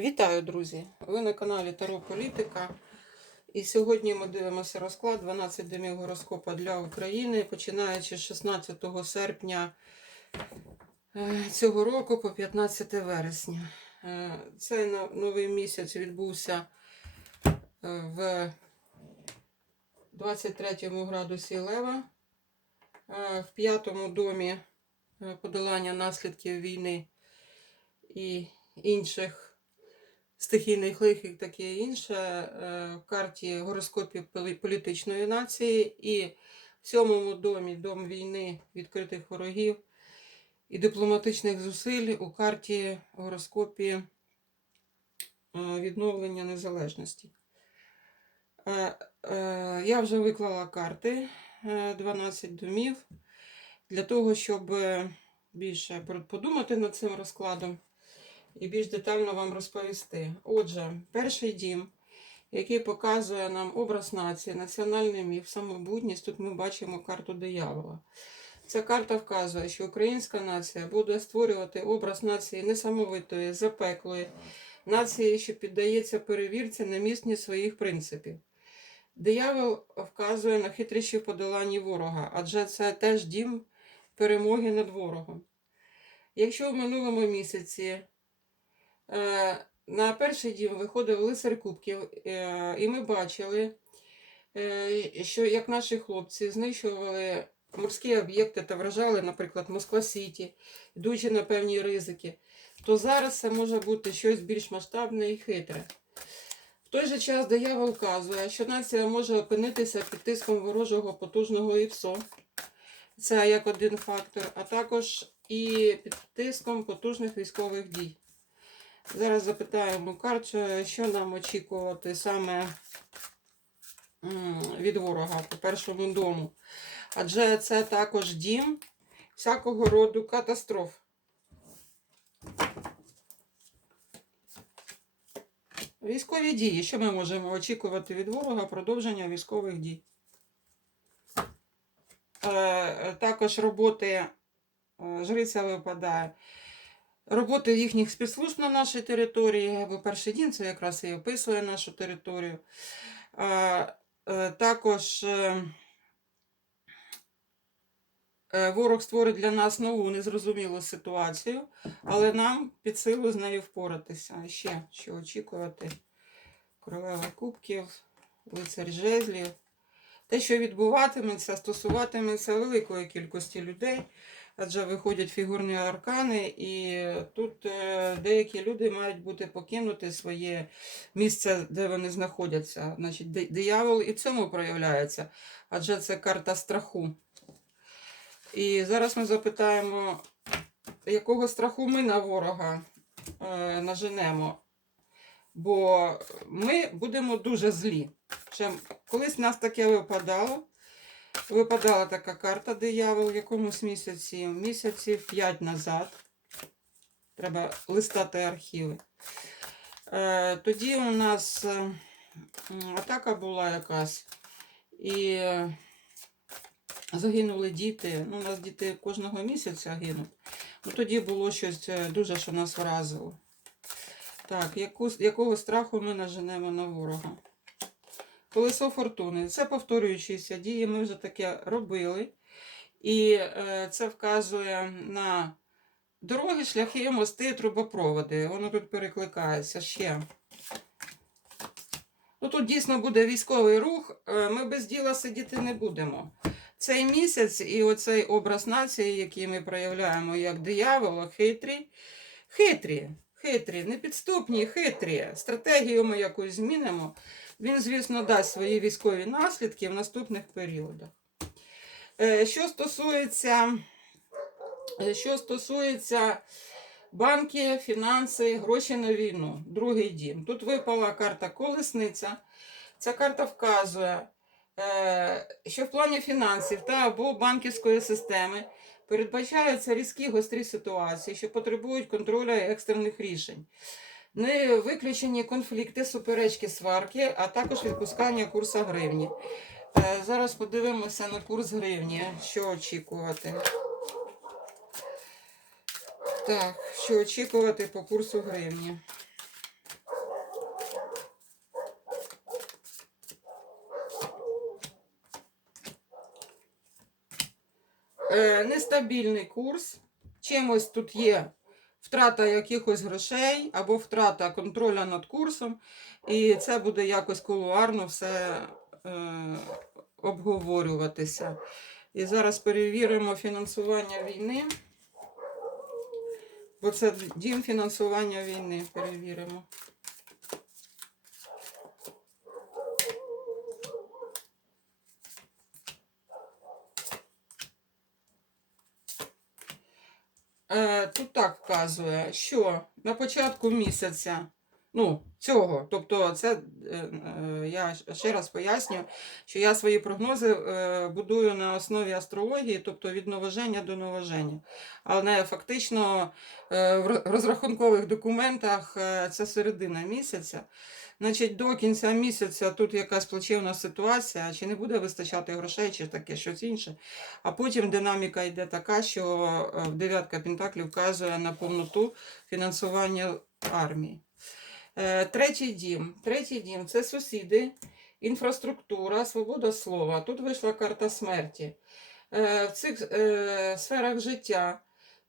Вітаю, друзі! Ви на каналі Таро Політика. І сьогодні ми дивимося розклад 12 домів гороскопа для України, починаючи з 16 серпня е, цього року по 15 вересня. Е, Цей новий місяць відбувся е, в 23 градусі Лева, в п'ятому домі подолання наслідків війни і інших стихійних лих і таке інше е, в карті гороскопів політичної нації, і в сьомому домі дом війни, відкритих ворогів і дипломатичних зусиль у карті гороскопі е, відновлення незалежності. Е, Я вже виклала карти е, 12 домів для того, щоб більше подумати над цим розкладом і більш детально вам розповісти. Отже, перший дім, який показує нам образ нації, національний міф, самобутність, тут ми бачимо карту диявола. Ця карта вказує, що українська нація буде створювати образ нації несамовитої, запеклої, нації, що піддається перевірці на міцність своїх принципів. Диявол вказує на хитріші в подоланні ворога, адже це теж дім перемоги над ворогом. Якщо в минулому місяці На перший дім виходив лицар Кубків, е, і ми бачили, е, що як наші хлопці знищували морські об'єкти та вражали, наприклад, Москва-Сіті, йдучи на певні ризики, то зараз це може бути щось більш масштабне і хитре. В той же час диявол вказує, що нація може опинитися під тиском ворожого потужного ІПСО. Це як один фактор, а також і під тиском потужних військових дій. Зараз запитаємо карт, що нам очікувати саме від ворога по першому дому. Адже це також дім всякого роду катастроф. Військові дії. Що ми можемо очікувати від ворога? Продовження військових дій. Е, Також роботи е, жриця випадає. Роботи їхніх спецслужб на нашій території, бо перший день це якраз і описує нашу територію. Е, Також е, е, ворог створить для нас нову незрозумілу ситуацію, але нам під силу з нею впоратися. А Ще що очікувати? Королева Кубків, лицар жезлів. Те, що відбуватиметься, стосуватиметься великої кількості людей адже виходять фігурні аркани, і тут е, деякі люди мають бути покинути своє місце, де вони знаходяться. Значить, диявол і цьому проявляється, адже це карта страху. І зараз ми запитаємо, якого страху ми на ворога е, наженемо. Бо ми будемо дуже злі. Чим колись нас таке випадало. Випадала така карта диявол в якомусь місяці, місяців 5 назад. Треба листати архіви. Е, тоді у нас е, атака була якась, і е, загинули діти. Ну, у нас діти кожного місяця гинуть. Ну, тоді було щось дуже, що нас вразило. Так, яку, якого страху ми наженемо на ворога? Колесо фортуни. Це повторюючіся дії, ми вже таке робили. І е, це вказує на дороги, шляхи, мости, трубопроводи. Воно тут перекликається ще. Ну, тут дійсно буде військовий рух, е, ми без діла сидіти не будемо. Цей місяць і оцей образ нації, який ми проявляємо як диявола, хитрі, хитрі, хитрі, непідступні, хитрі. Стратегію ми якось змінимо. Він, звісно, дасть свої військові наслідки в наступних періодах. Е, Що стосується, е, що стосується банки, фінанси, гроші на війну, другий дім. Тут випала карта колесниця. Ця карта вказує, е, що в плані фінансів та або банківської системи передбачаються різкі гострі ситуації, що потребують контролю екстрених рішень. Ну не виключені конфлікти, суперечки, сварки, а також відпускання курсу гривні. Е, зараз подивимося на курс гривні, що очікувати. Так, що очікувати по курсу гривні. Е, нестабільний курс. Чимось тут є втрата якихось грошей або втрата контроля над курсом. І це буде якось кулуарно все е, обговорюватися. І зараз перевіримо фінансування війни. Бо це дім фінансування війни. Перевіримо. Тут так вказує, що на початку місяця, ну, цього, тобто, це е, е, я ще раз поясню, що я свої прогнози е, будую на основі астрології, тобто від новоження до новоження. Але фактично в розрахункових документах це середина місяця. Значить, до кінця місяця тут якась плачевна ситуація, чи не буде вистачати грошей, чи таке щось інше. А потім динаміка йде така, що дев'ятка Пентаклів вказує на повноту фінансування армії. Е, Третій дім. Третій дім це сусіди, інфраструктура, свобода слова. Тут вийшла карта смерті. Е, В цих е, сферах життя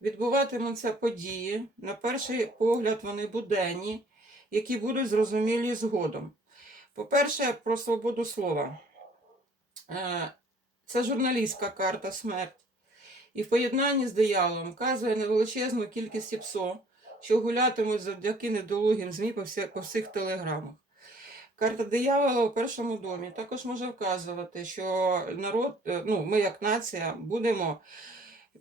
відбуватимуться події. На перший погляд, вони буденні, які будуть зрозумілі згодом. По-перше, про свободу слова. Це журналістська карта смерть. І в поєднанні з дияволом вказує на величезну кількість ІПСО, що гулятимуть завдяки недолугим ЗМІ по, всі, по всіх телеграмах. Карта диявола у першому домі також може вказувати, що народ, е, ну, ми як нація будемо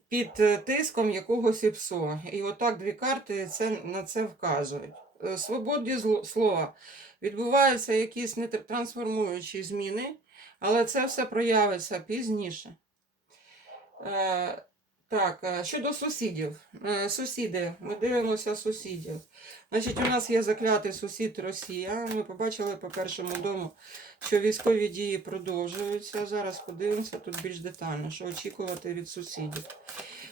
під е, тиском якогось ІПСО. І отак дві карти це, на це вказують. Е, Свободі слова відбуваються якісь нетрансформуючі зміни, але це все проявиться пізніше. Так, е, щодо сусідів. Е, Сусіди, ми дивимося сусідів. Значить, у нас є заклятий сусід Росія. Ми побачили по першому дому, що військові дії продовжуються. Зараз подивимося тут більш детально, що очікувати від сусідів.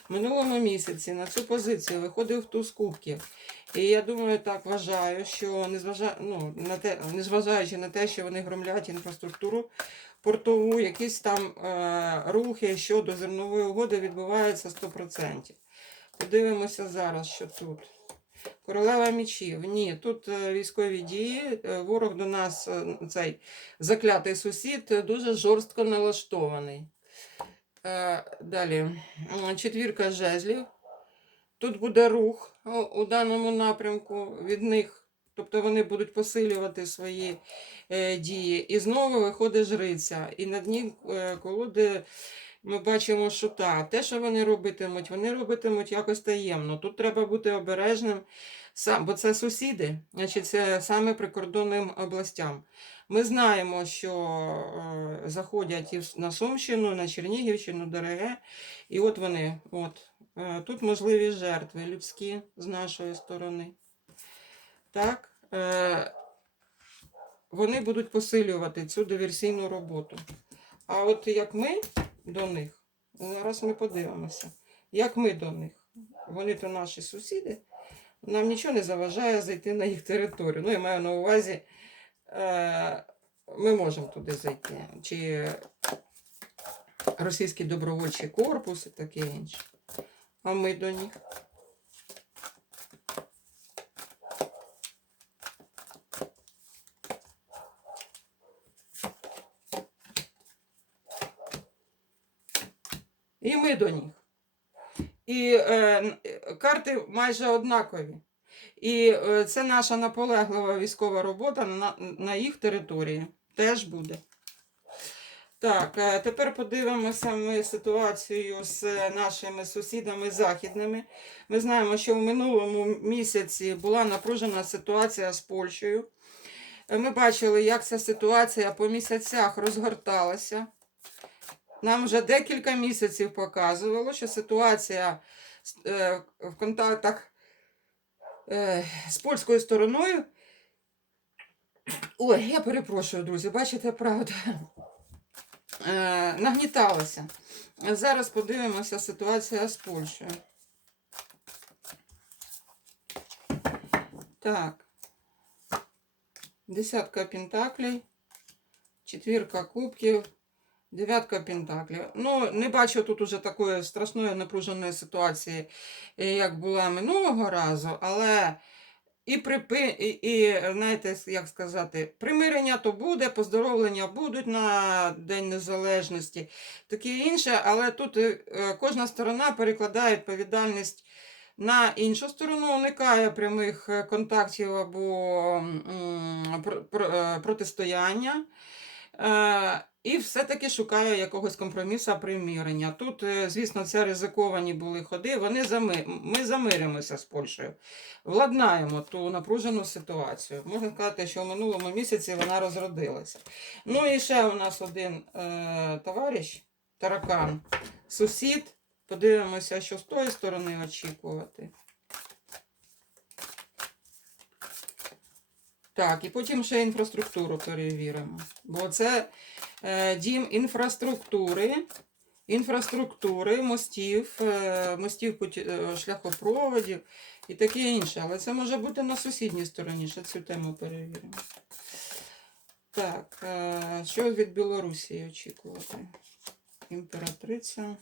Минулому місяці на цю позицію виходив туз кубків. І я думаю, так вважаю, що незважа... ну, на те, незважаючи на те, що вони громлять інфраструктуру портову, якісь там е, рухи щодо зернової угоди відбуваються 100%. Подивимося зараз, що тут. Королева мічів. Ні, тут е, військові дії. е, Ворог до нас, е, цей заклятий сусід, дуже жорстко налаштований. Далі. Четвірка жезлів. Тут буде рух у, даному напрямку від них. Тобто вони будуть посилювати свої е, дії. І знову виходить жриця. І на дні е, колоди ми бачимо шута. Те, що вони робитимуть, вони робитимуть якось таємно. Тут треба бути обережним, сам, бо це сусіди, значить, це саме прикордонним областям. Ми знаємо, що е, заходять і на Сумщину, на Чернігівщину, ДРГ, і от вони. От. Е, Тут можливі жертви людські з нашої сторони. Так, е, вони будуть посилювати цю диверсійну роботу. А от як ми до них, зараз ми подивимося, як ми до них. Вони то наші сусіди, нам нічого не заважає зайти на їх територію. Ну, я маю на увазі, ми можемо туди зайти. Чи російський добровольчий корпус і таке інше. А ми до них. І ми до них. І е, е, карти майже однакові. І е, це наша наполеглива військова робота на, на їх території теж буде. Так, е, тепер подивимося ми ситуацію з е, нашими сусідами західними. Ми знаємо, що в минулому місяці була напружена ситуація з Польщею. Ми бачили, як ця ситуація по місяцях розгорталася. Нам вже декілька місяців показувало, що ситуація в контактах з польською стороною. Ой, я перепрошую, друзі, бачите, правда. Е, нагніталася. Зараз подивимося ситуація з Польщею. Так. Десятка пентаклей, четвірка кубків, Дев'ятка пентаклів. Ну, не бачу тут уже такої страшної напруженої ситуації, е, як була минулого разу, але і, припи, і, і знаєте, як сказати, примирення то буде, поздоровлення будуть на День Незалежності, таке інше, але тут е, кожна сторона перекладає відповідальність на іншу сторону, уникає прямих е, контактів або протистояння. І все-таки шукає якогось компромісу, примирення. Тут, е, звісно, це ризиковані були ходи. Вони зами... Ми замиримося з Польщею, владнаємо ту напружену ситуацію. Можна сказати, що в минулому місяці вона розродилася. Ну і ще у нас один е, товариш, таракан, сусід. Подивимося, що з тої сторони очікувати. Так, і потім ще інфраструктуру перевіримо. Бо це дім інфраструктури, інфраструктури, мостів, е, мостів е, шляхопроводів і таке інше. Але це може бути на сусідній стороні, ще цю тему перевіримо. Так, е, що від Білорусі очікувати? Імператриця.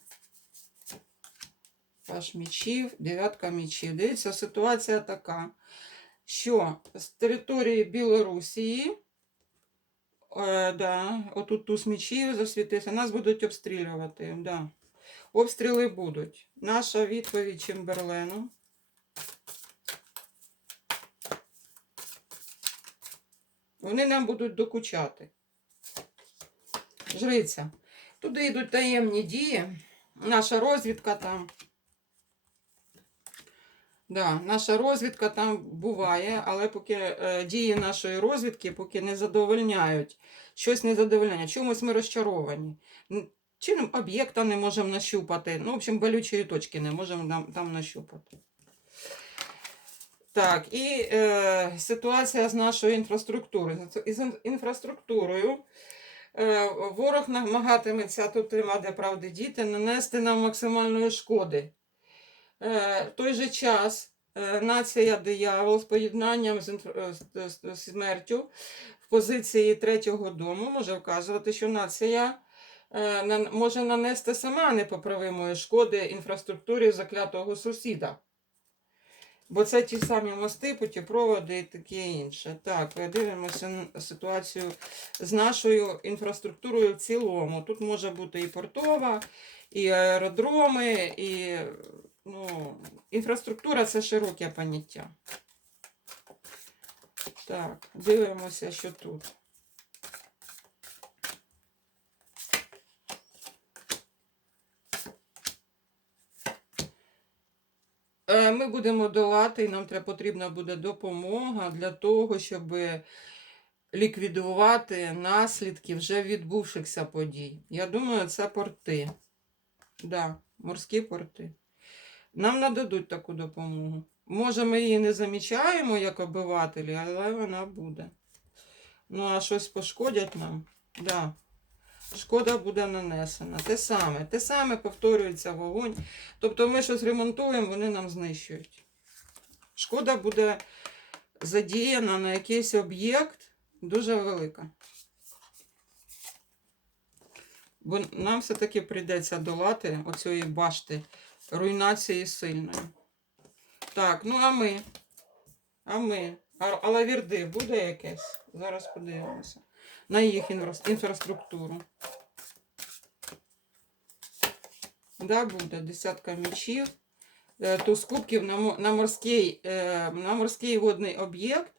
Паш мічів, дев'ятка мічів. Дивіться, ситуація така, що з території Білорусі, е, да, отут туз мічів засвітився, нас будуть обстрілювати. Да. Обстріли будуть. Наша відповідь Чемберлену. Вони нам будуть докучати. Жриця. Туди йдуть таємні дії. Наша розвідка там. Да, наша розвідка там буває, але поки е, дії нашої розвідки поки не задовольняють. Щось не задовольняє. Чомусь ми розчаровані. Чином об'єкта не можемо нащупати. Ну, в общем, болючої точки не можемо там, там нащупати. Так, і е, ситуація з нашою інфраструктурою. Ін- інфраструктурою е, ворог намагатиметься тут тема, де правди діти, нанести нам максимальної шкоди. Е, в той же час е, нація диявол з поєднанням е, з, смертю в позиції третього дому може вказувати, що нація може нанести сама непоправимої шкоди інфраструктурі заклятого сусіда. Бо це ті самі мости, путепроводи і таке інше. Так, дивимося ситуацію з нашою інфраструктурою в цілому. Тут може бути і портова, і аеродроми, і ну, інфраструктура це широке поняття. Так, дивимося, що тут. Е, Ми будемо долати, і нам потрібна буде допомога для того, щоб ліквідувати наслідки вже відбувшихся подій. Я думаю, це порти. Да, морські порти. Нам нададуть таку допомогу. Може, ми її не замічаємо як обивателі, але вона буде. Ну, а щось пошкодять нам? Да. Шкода буде нанесена. Те саме. Те саме повторюється вогонь. Тобто ми щось ремонтуємо, вони нам знищують. Шкода буде задіяна на якийсь об'єкт дуже велика. Бо нам все-таки прийдеться долати оцієї башти руйнації сильної. Так, ну а ми? А ми? А, а лавірди буде якесь? Зараз подивимося. На їх інфраструктуру. Да, буде десятка мечів. Е, Туз кубків на, морський, е, на морський водний об'єкт.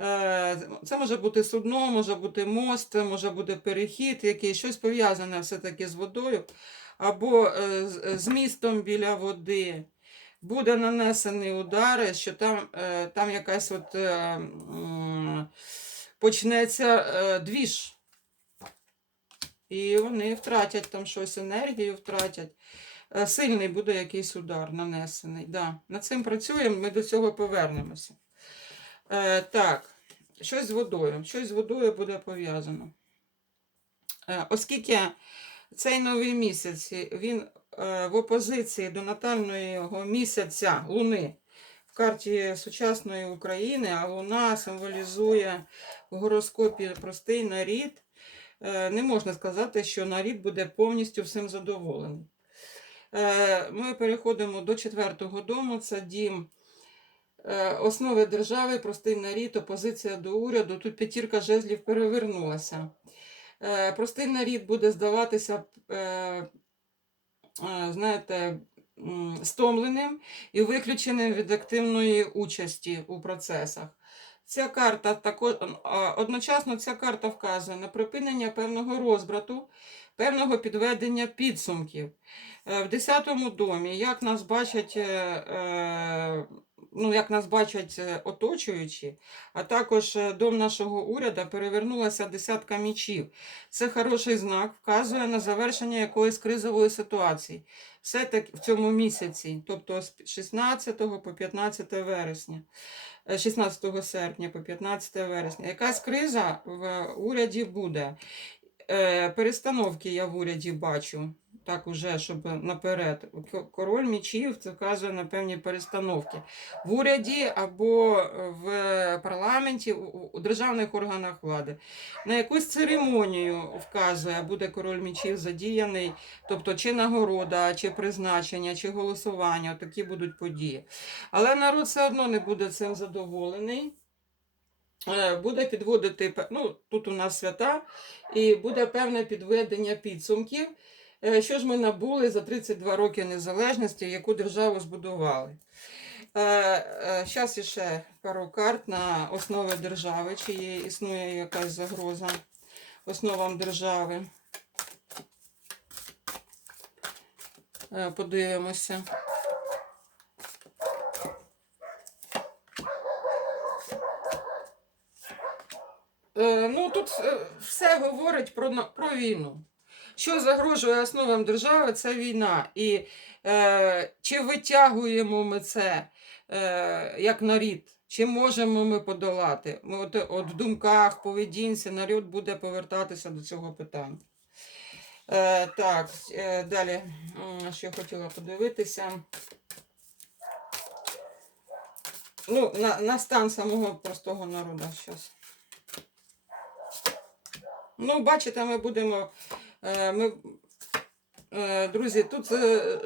Е, Це може бути судно, може бути мост, може бути перехід, який щось пов'язане все-таки з водою, або е, з- з містом біля води. Буде нанесений удар, що там, е, там якась от, е, почнеться е, двіж. І вони втратять там щось, енергію втратять. Е, Сильний буде якийсь удар нанесений. Да. Над цим працюємо, ми до цього повернемося. Е, так, щось з водою. Щось з водою буде пов'язано. Е, оскільки цей новий місяць він е, в опозиції до натального місяця Луни в карті сучасної України, а Луна символізує в гороскопі простий нарід, е, не можна сказати, що нарід буде повністю всім задоволений. Е, Ми переходимо до четвертого дому. Це дім основи держави, простий нарід, опозиція до уряду. Тут п'ятірка жезлів перевернулася. Е, Простий нарід буде здаватися, е, е, знаєте, стомленим і виключеним від активної участі у процесах. Ця карта також одночасно ця карта вказує на припинення певного розбрату, певного підведення підсумків. В 10-му домі, як нас бачать, ну, як нас бачать е, оточуючі, а також е, дом нашого уряду перевернулася десятка мічів. Це хороший знак, вказує на завершення якоїсь кризової ситуації. Все таки в цьому місяці, тобто з 16 по 15 вересня. е, 16 серпня по 15 вересня. Якась криза в уряді буде. Е, Перестановки я в уряді бачу. Так, уже, щоб наперед. Король мічів це вказує на певні перестановки в уряді або в парламенті, у державних органах влади. На якусь церемонію вказує, буде король мічів задіяний, тобто чи нагорода, чи призначення, чи голосування. Такі будуть події. Але народ все одно не буде цим задоволений. Е, Буде підводити, ну, тут у нас свята, і буде певне підведення підсумків. Е, Що ж ми набули за 32 роки незалежності, яку державу збудували? Зараз ще пару карт на основи держави, чи є, існує якась загроза основам держави. Е, Подивимося. Е, Ну, тут е, все говорить про, про війну. Що загрожує основам держави, це війна. І е, чи витягуємо ми це е, як нарід, чи можемо ми подолати? Ми от, от в думках, поведінці народ буде повертатися до цього питання. Е, так, е, далі, що я хотіла подивитися. Ну, на, на стан самого простого народу зараз. Ну, бачите, ми будемо. е, Ми, е, друзі, тут е,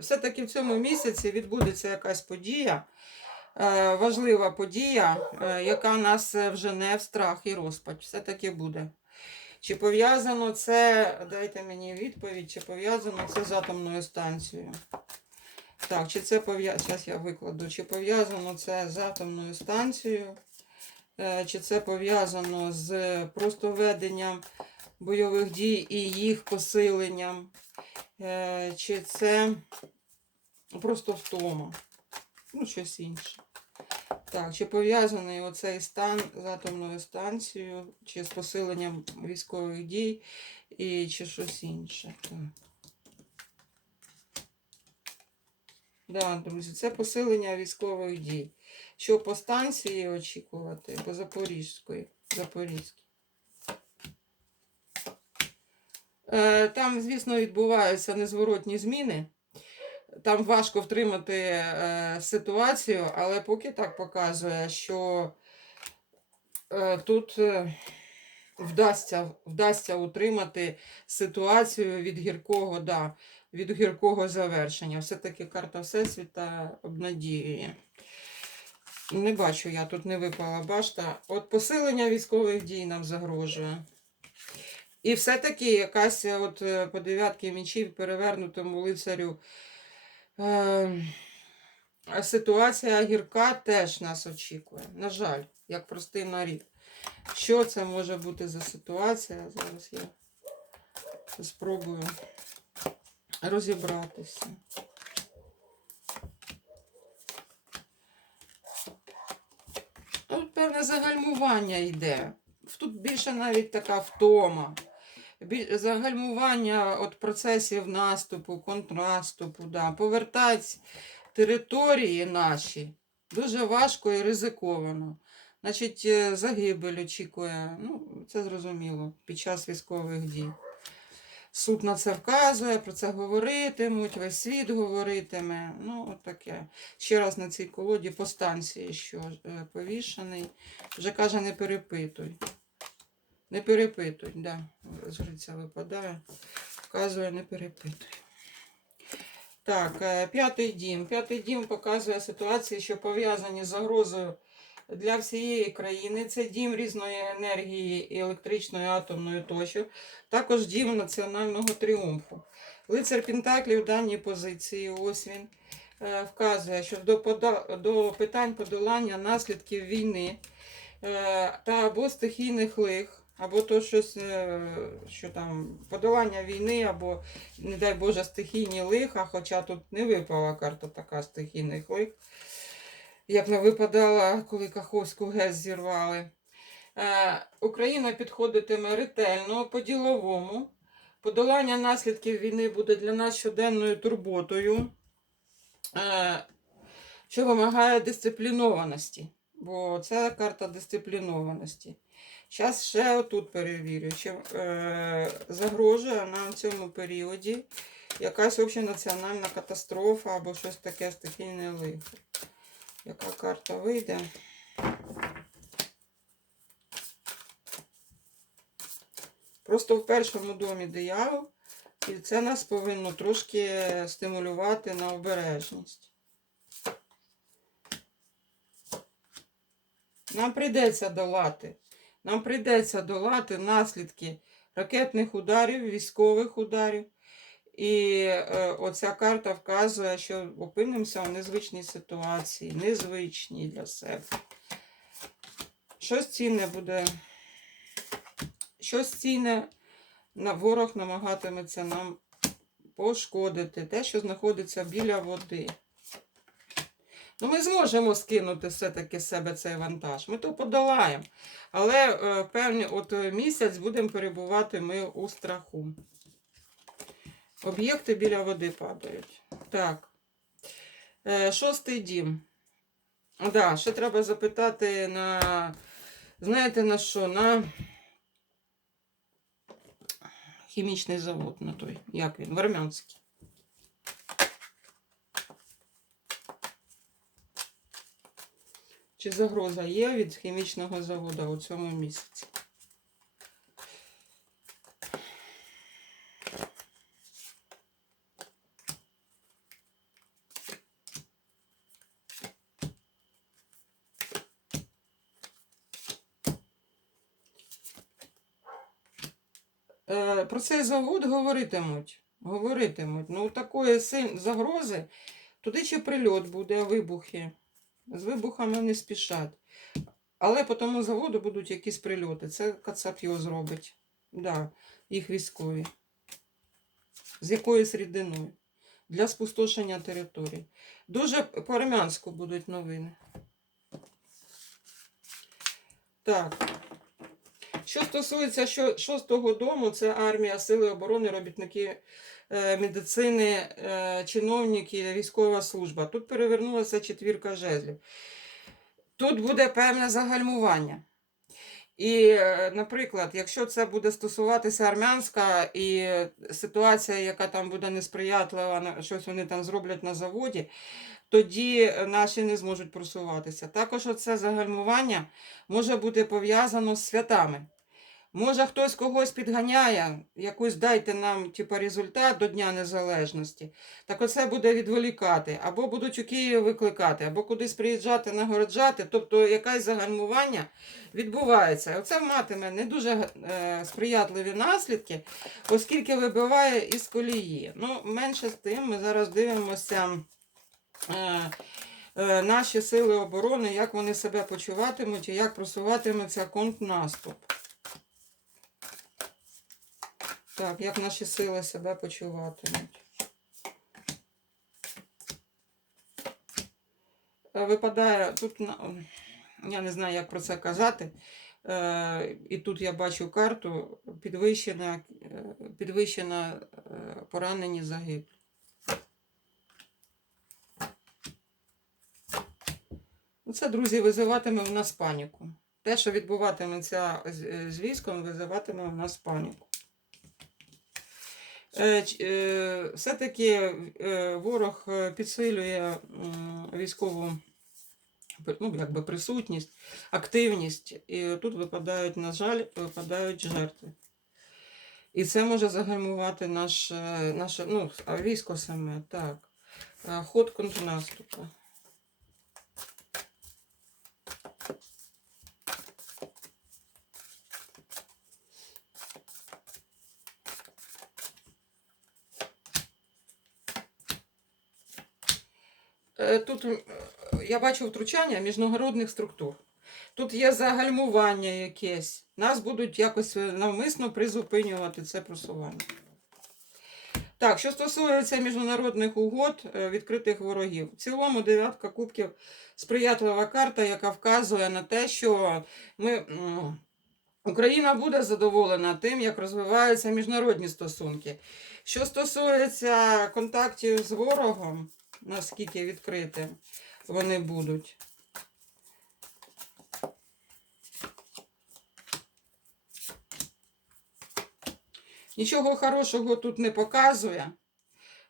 все-таки в цьому місяці відбудеться якась подія, важлива подія, яка нас вжене в страх і розпач. Все-таки буде. Чи пов'язано це, дайте мені відповідь, чи пов'язано це з атомною станцією? Так, чи це пов'язано, зараз я викладу, чи пов'язано це з атомною станцією? Е, чи це пов'язано з просто веденням бойових дій і їх посиленням, Е, чи це просто втома, ну, щось інше. Так, чи пов'язаний оцей стан з атомною станцією, чи з посиленням військових дій, і чи щось інше. Так. Да, друзі, це посилення військових дій. Що по станції очікувати? По Запорізької. Запорізькій. Е, Там, звісно, відбуваються незворотні зміни. Там важко втримати е, ситуацію, але поки так показує, що е, тут вдасться, вдасться утримати ситуацію від гіркого, да, від гіркого завершення. Все-таки карта Всесвіта обнадіює. Не бачу, я тут не випала башта. От посилення військових дій нам загрожує. І все-таки якась е, от е, по дев'ятки мічів перевернутому лицарю е, ситуація гірка теж нас очікує. На жаль, як простий нарід. Що це може бути за ситуація? Зараз я спробую розібратися. Тут певне загальмування йде. Тут більше навіть така втома. Загальмування от процесів наступу, контрнаступу, да. повертать території наші дуже важко і ризиковано. Значить, е, загибель очікує, ну, це зрозуміло, під час військових дій. Суд на це вказує, про це говоритимуть, весь світ говоритиме. Ну, от таке. Ще раз на цій колоді по станції, що е, повішений. Вже каже, не перепитуй. Не перепитуй, да. Жриця випадає. Вказує, не перепитуй. Так, е, п'ятий дім. П'ятий дім показує ситуації, що пов'язані з загрозою для всієї країни. Це дім різної енергії, і електричної, атомної тощо. Також дім національного тріумфу. Лицар Пентаклів в даній позиції, ось він, е, вказує, що до, пода- до питань подолання наслідків війни е, та або стихійних лих, або то щось, е, що там подолання війни, або, не дай Боже, стихійні лиха, хоча тут не випала карта така стихійних лих, як не випадала, коли Каховську ГЕС зірвали. Е, Україна підходитиме ретельно, по-діловому. Подолання наслідків війни буде для нас щоденною турботою, е, що вимагає дисциплінованості, бо це карта дисциплінованості. Зараз ще отут перевірю, чи е, загрожує нам в цьому періоді якась общенаціональна катастрофа або щось таке стихійне лихо. Яка карта вийде? Просто в першому домі диявол, і це нас повинно трошки стимулювати на обережність. Нам прийдеться долати. Нам прийдеться долати наслідки ракетних ударів, військових ударів. І е, оця карта вказує, що опинимося в незвичній ситуації, незвичній для себе. Щось цінне буде. Щось цінне ворог намагатиметься нам пошкодити. Те, що знаходиться біля води. Ну, ми зможемо скинути все-таки себе цей вантаж. Ми то подолаємо. Але е, певний от місяць будемо перебувати ми у страху. Об'єкти біля води падають. Так. Е, шостий дім. Да, ще треба запитати на. Знаєте на що? На хімічний завод на той. Як він? Вермянський. Чи загроза є від хімічного заводу у цьому місяці? Е, Про цей завод говоритимуть. Говоритимуть. Ну, такої загрози, туди ще прильот буде, вибухи. З вибухами не спішать. Але по тому заводу будуть якісь прильоти. Це Кацап'йо зробить. Да, їх військові. З якоюсь рідиною. Для спустошення території. Дуже по армянську будуть новини. Так. Що стосується шостого дому, це армія, сили оборони, робітники е, медицини, е, чиновники, військова служба. Тут перевернулася четвірка жезлів. Тут буде певне загальмування. І, е, наприклад, якщо це буде стосуватися армянська і ситуація, яка там буде несприятлива, щось вони там зроблять на заводі, тоді наші не зможуть просуватися. Також оце загальмування може бути пов'язано з святами. Може, хтось когось підганяє, якусь дайте нам типу, результат до Дня Незалежності. Так оце буде відволікати. Або будуть у Києві викликати, або кудись приїжджати, нагороджати. Тобто якесь загальмування відбувається. Оце матиме не дуже е, сприятливі наслідки, оскільки вибиває із колії. Ну, менше з тим, ми зараз дивимося. Е, е, Наші сили оборони, як вони себе почуватимуть і як просуватиметься контрнаступ. Так, як наші сили себе почуватимуть. Е, Випадає тут, я не знаю, як про це казати. Е, І тут я бачу карту підвищена, е, підвищена поранені загиблі. Ну, Це, друзі, визиватиме в нас паніку. Те, що відбуватиметься з військом, визиватиме в нас паніку. Е, е, Все-таки е, ворог підсилює військову ну, якби присутність, активність. І тут випадають, на жаль, випадають жертви. І це може загальмувати наш, е, наше ну, військо саме. Так. Ход контрнаступу. Тут е, я бачу втручання міжнародних структур. Тут є загальмування якесь. Нас будуть якось е, навмисно призупинювати це просування. Так, що стосується міжнародних угод е, відкритих ворогів, в цілому дев'ятка кубків сприятлива карта, яка вказує на те, що ми, Україна буде задоволена тим, як розвиваються міжнародні стосунки. Що стосується контактів з ворогом, наскільки відкритим вони будуть. Нічого хорошого тут не показує.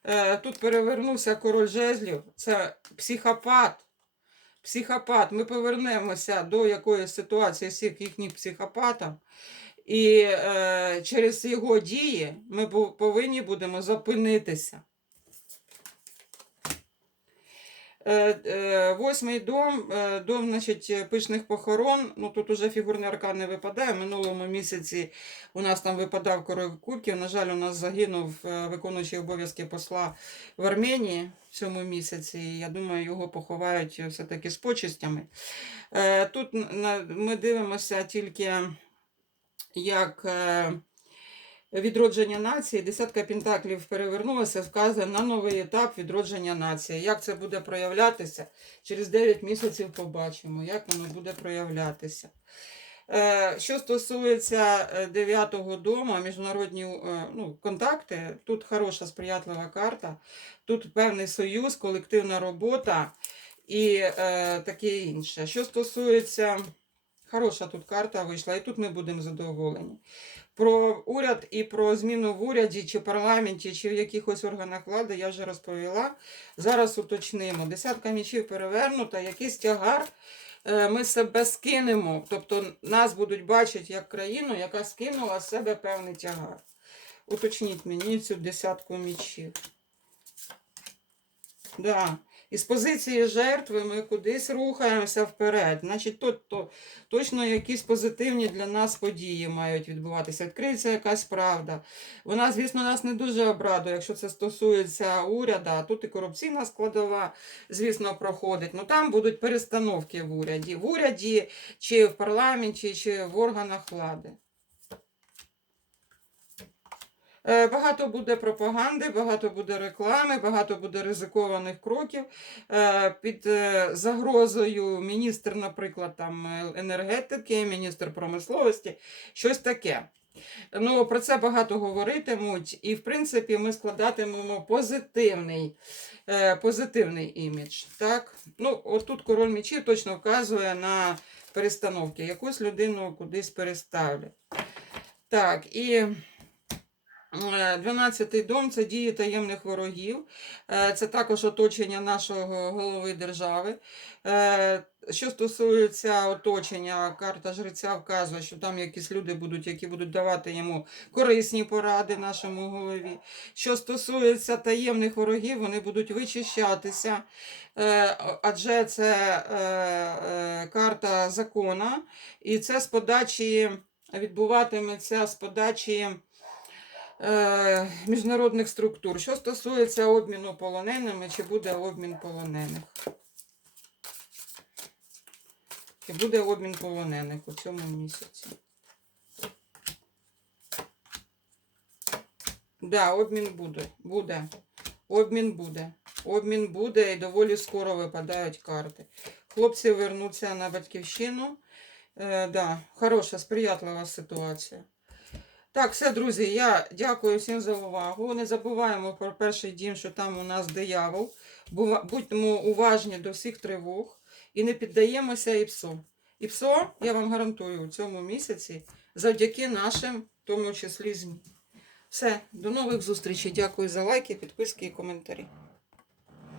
Е, Тут перевернувся король жезлів. Це психопат. Психопат. Ми повернемося до якоїсь ситуації з їхніх психопатом. І е, через його дії ми повинні будемо зупинитися. Е, е, Восьмий дом, е, дом значить, пишних похорон. Ну тут уже фігурний аркан не випадає. Минулому місяці у нас там випадав король кубків. На жаль, у нас загинув е, виконуючий обов'язки посла в Арменії в цьому місяці. Я думаю, його поховають все-таки з почистями. Е, Тут ми дивимося тільки як. Відродження нації, десятка пентаклів перевернулася, вказує на новий етап відродження нації. Як це буде проявлятися? Через 9 місяців побачимо, як воно буде проявлятися. Е, Що стосується е, дев'ятого дому, міжнародні е, ну, контакти, тут хороша сприятлива карта, тут певний союз, колективна робота і е, таке інше. Що стосується, хороша тут карта вийшла, і тут ми будемо задоволені про уряд і про зміну в уряді, чи парламенті, чи в якихось органах влади я вже розповіла. Зараз уточнимо. Десятка мічів перевернута, якийсь тягар. е, Ми себе скинемо, тобто нас будуть бачити як країну, яка скинула з себе певний тягар. Уточніть мені цю десятку мічів. Да. Із позиції жертви ми кудись рухаємося вперед. Значить, тут то, точно якісь позитивні для нас події мають відбуватися. Відкриється якась правда. Вона, звісно, нас не дуже обрадує, якщо це стосується уряду, а тут і корупційна складова, звісно, проходить. Ну там будуть перестановки в уряді. В уряді, чи в парламенті, чи в органах влади. Е, Багато буде пропаганди, багато буде реклами, багато буде ризикованих кроків. Е, Під е, загрозою міністр, наприклад, там е, енергетики, міністр промисловості, щось таке. Ну, про це багато говоритимуть, і в принципі ми складатимемо позитивний, е, позитивний імідж. Так? Ну, от тут король мечів точно вказує на перестановки. Якусь людину кудись переставлять. Так, і. 12-й дом це дії таємних ворогів, Е, це також оточення нашого голови держави. Е, Що стосується оточення, карта жреця вказує, що там якісь люди будуть, які будуть давати йому корисні поради нашому голові. Що стосується таємних ворогів, вони будуть вичищатися, е, адже це е, е, карта закона, і це з подачі відбуватиметься з подачі е, міжнародних структур. Що стосується обміну полоненими, чи буде обмін полонених? Чи буде обмін полонених у цьому місяці? Да, обмін буде. Буде. Обмін буде. Обмін буде і доволі скоро випадають карти. Хлопці вернуться на батьківщину. Е, да, хороша, сприятлива ситуація. Так, все, друзі, я дякую всім за увагу. Не забуваємо про перший дім, що там у нас диявол. Будьмо уважні до всіх тривог і не піддаємося ІПСО. ІПСО, я вам гарантую, у цьому місяці завдяки нашим, в тому числі ЗМІ. Все, до нових зустрічей. Дякую за лайки, підписки і коментарі.